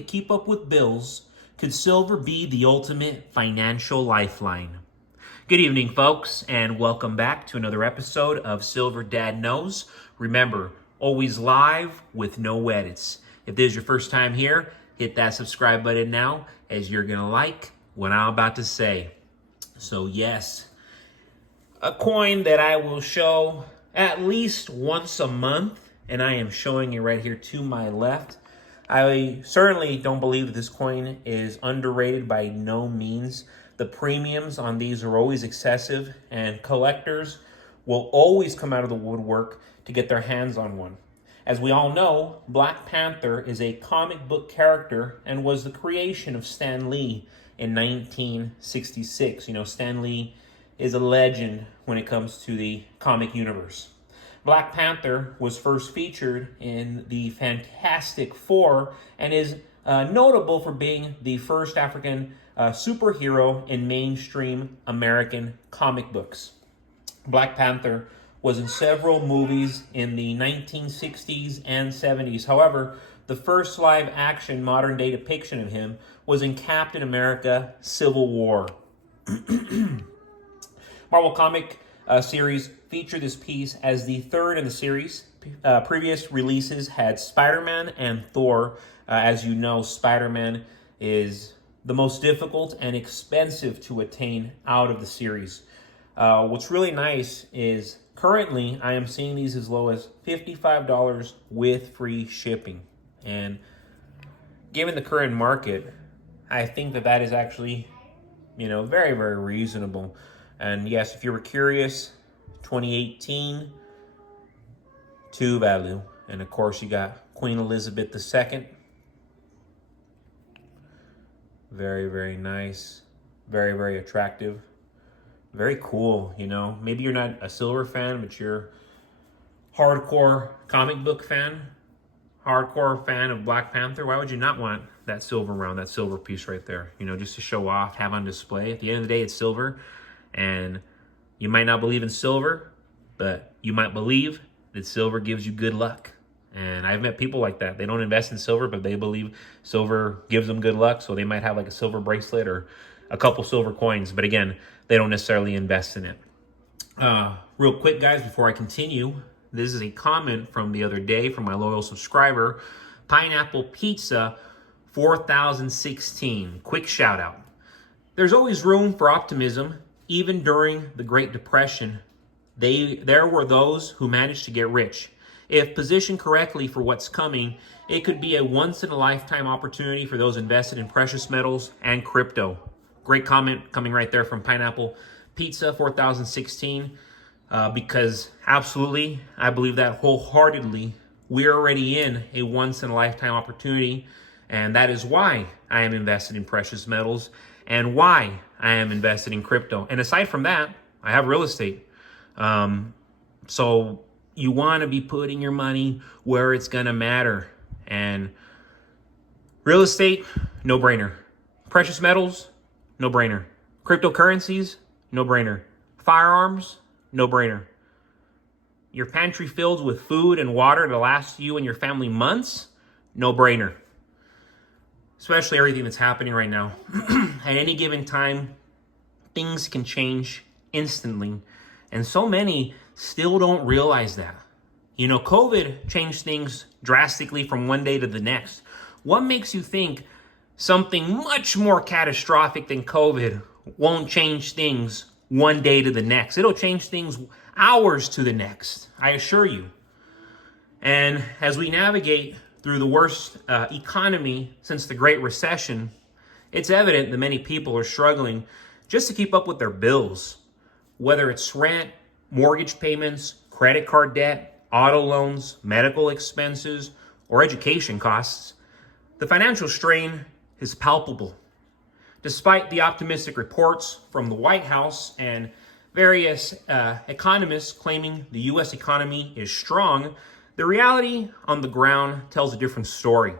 to keep up with bills, could silver be the ultimate financial lifeline? Good evening, folks, and welcome back to another episode of Silver Dad Knows. Remember, always live with no edits. If this is your first time here, hit that subscribe button now, as you're going to like what I'm about to say. So yes, a coin that I will show at least once a month, and I am showing it right here to my left. I certainly don't believe that this coin is underrated by no means. The premiums on these are always excessive, and collectors will always come out of the woodwork to get their hands on one. As we all know, Black Panther is a comic book character and was the creation of Stan Lee in 1966. You know, Stan Lee is a legend when it comes to the comic universe. Black Panther was first featured in the Fantastic Four and is notable for being the first African superhero in mainstream American comic books. Black Panther was in several movies in the 1960s and 70s. However, the first live-action modern-day depiction of him was in Captain America: Civil War. Marvel Comic series featured this piece as the third in the series. Previous releases had Spider-Man and Thor. As you know, Spider-Man is the most difficult and expensive to attain out of the series. What's really nice is currently I am seeing these as low as $55 with free shipping. And given the current market, I think that that is actually, very, very reasonable. And yes, if you were curious, 2018, two value. And of course, you got Queen Elizabeth II. Very, very nice. Very, very attractive. Very cool, Maybe you're not a silver fan, but you're hardcore comic book fan, hardcore fan of Black Panther. Why would you not want that silver round, that silver piece right there? Just to show off, have on display. At the end of the day, it's silver. And you might not believe in silver, but you might believe that silver gives you good luck. And I've met people like that. They don't invest in silver, but they believe silver gives them good luck. So they might have like a silver bracelet or a couple silver coins. But again, they don't necessarily invest in it. Real quick, guys, before I continue, this is a comment from the other day from my loyal subscriber, Pineapple Pizza 4016. Quick shout out. There's always room for optimism. Even during the Great Depression, there were those who managed to get rich. If positioned correctly for what's coming, it could be a once-in-a-lifetime opportunity for those invested in precious metals and crypto. Great comment coming right there from Pineapple Pizza 4016, because absolutely, I believe that wholeheartedly. We're already in a once-in-a-lifetime opportunity, and that is why I am invested in precious metals and why I am invested in crypto. And aside from that, I have real estate. So you want to be putting your money where it's going to matter. And real estate, no brainer. Precious metals, no brainer. Cryptocurrencies, no brainer. Firearms, no brainer. Your pantry filled with food and water to last you and your family months, no brainer. Especially everything that's happening right now. At any given time, things can change instantly. And so many still don't realize that. COVID changed things drastically from one day to the next. What makes you think something much more catastrophic than COVID won't change things one day to the next? It'll change things hours to the next, I assure you. And as we navigate through the worst economy since the Great Recession, it's evident that many people are struggling just to keep up with their bills, whether it's rent, mortgage payments, credit card debt, auto loans, medical expenses, or education costs. The financial strain is palpable. Despite the optimistic reports from the White House and various economists claiming the U.S. economy is strong, the reality on the ground tells a different story.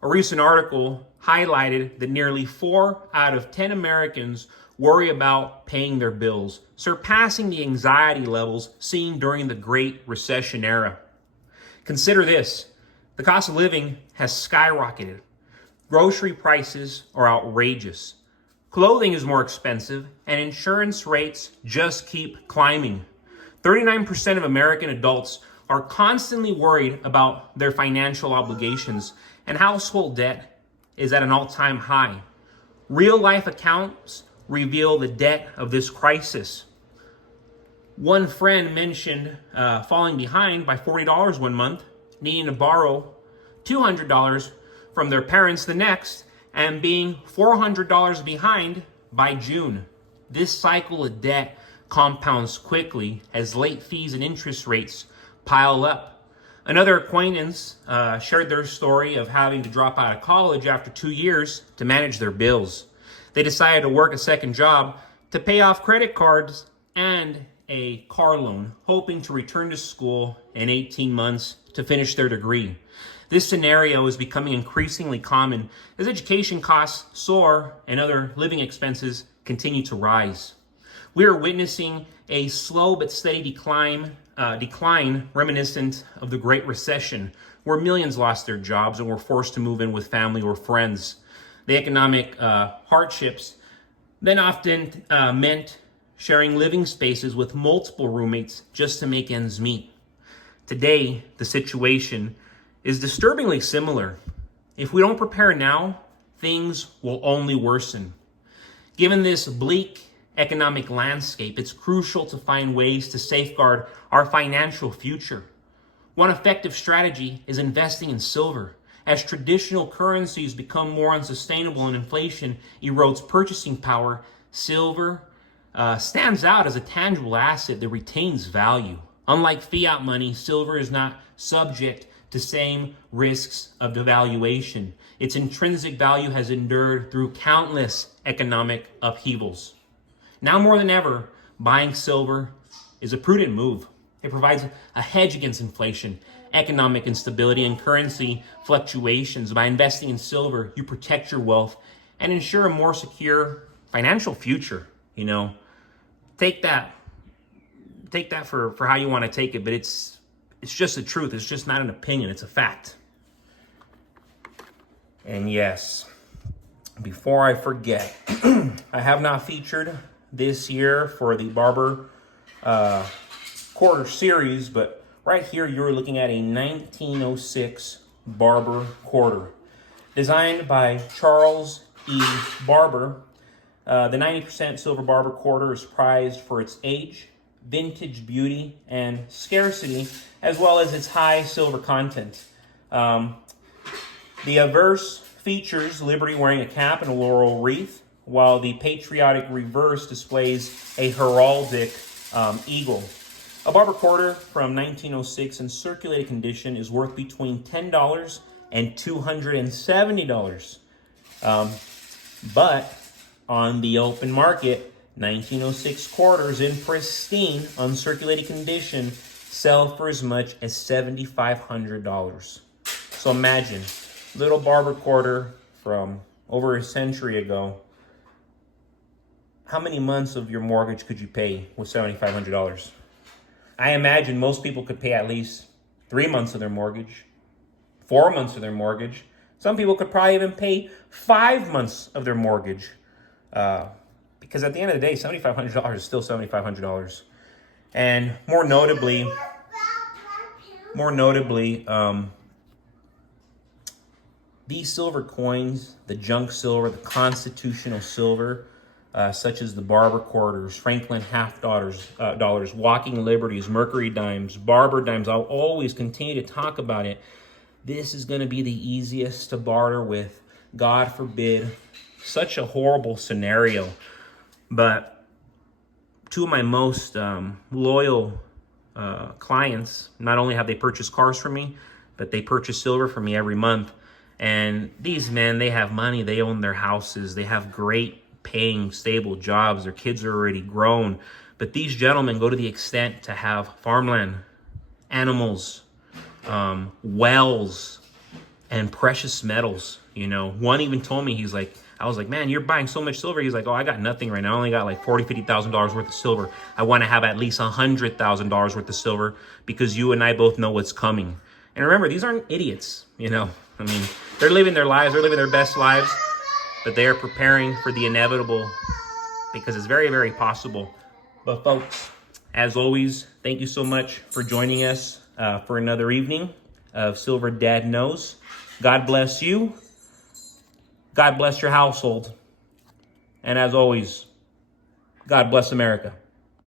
A recent article highlighted that nearly 4 out of 10 Americans worry about paying their bills, surpassing the anxiety levels seen during the Great Recession era. Consider this: the cost of living has skyrocketed. Grocery prices are outrageous. Clothing is more expensive, and insurance rates just keep climbing. 39% of American adults are constantly worried about their financial obligations, and household debt is at an all-time high. Real-life accounts reveal the debt of this crisis. One friend mentioned falling behind by $40 one month, needing to borrow $200 from their parents the next, and being $400 behind by June. This cycle of debt compounds quickly as late fees and interest rates pile up. Another acquaintance shared their story of having to drop out of college after 2 years to manage their bills. They decided to work a second job to pay off credit cards and a car loan, hoping to return to school in 18 months to finish their degree. This scenario is becoming increasingly common as education costs soar and other living expenses continue to rise. We are witnessing a slow but steady decline reminiscent of the Great Recession, where millions lost their jobs and were forced to move in with family or friends. The economic hardships then often meant sharing living spaces with multiple roommates just to make ends meet. Today, the situation is disturbingly similar. If we don't prepare now, things will only worsen. Given this bleak economic landscape, it's crucial to find ways to safeguard our financial future. One effective strategy is investing in silver. As traditional currencies become more unsustainable and inflation erodes purchasing power, silver stands out as a tangible asset that retains value. Unlike fiat money, silver is not subject to same risks of devaluation. Its intrinsic value has endured through countless economic upheavals. Now more than ever, buying silver is a prudent move. It provides a hedge against inflation, economic instability, and currency fluctuations. By investing in silver, you protect your wealth and ensure a more secure financial future. You know, take that for how you want to take it, but it's just the truth. It's just not an opinion. It's a fact. And yes, before I forget, I have not featured this year for the Barber quarter series, but right here you're looking at a 1906 Barber quarter. Designed by Charles E. Barber, the 90% silver Barber quarter is prized for its age, vintage beauty, and scarcity, as well as its high silver content. The obverse features Liberty wearing a cap and a laurel wreath, while the patriotic reverse displays a heraldic eagle. A Barber quarter from 1906 in circulated condition is worth between $10 and $270. But on the open market, 1906 quarters in pristine, uncirculated condition sell for as much as $7,500. So imagine, little Barber quarter from over a century ago. How many months of your mortgage could you pay with $7,500? I imagine most people could pay at least 3 months of their mortgage, 4 months of their mortgage. Some people could probably even pay 5 months of their mortgage. Because at the end of the day, $7,500 is still $7,500. And more notably, these silver coins, the junk silver, the constitutional silver, such as the Barber quarters, Franklin half dollars, Walking Liberties, Mercury dimes, Barber dimes. I'll always continue to talk about it. This is going to be the easiest to barter with. God forbid, such a horrible scenario. But two of my most loyal clients, not only have they purchased cars from me, but they purchase silver from me every month. And these men, they have money, they own their houses, they have great paying, stable jobs, their kids are already grown. But these gentlemen go to the extent to have farmland, animals, wells, and precious metals. You know, one even told me, I was like, man, you're buying so much silver. He's like, oh, I got nothing right now. I only got like $40,000, $50,000 worth of silver. I want to have at least $100,000 worth of silver because you and I both know what's coming. And remember, these aren't idiots, you know. I mean, they're living their lives, they're living their best lives, but they are preparing for the inevitable because it's very, very possible. But folks, as always, thank you so much for joining us for another evening of Silver Dad Knows. God bless you. God bless your household. And as always, God bless America.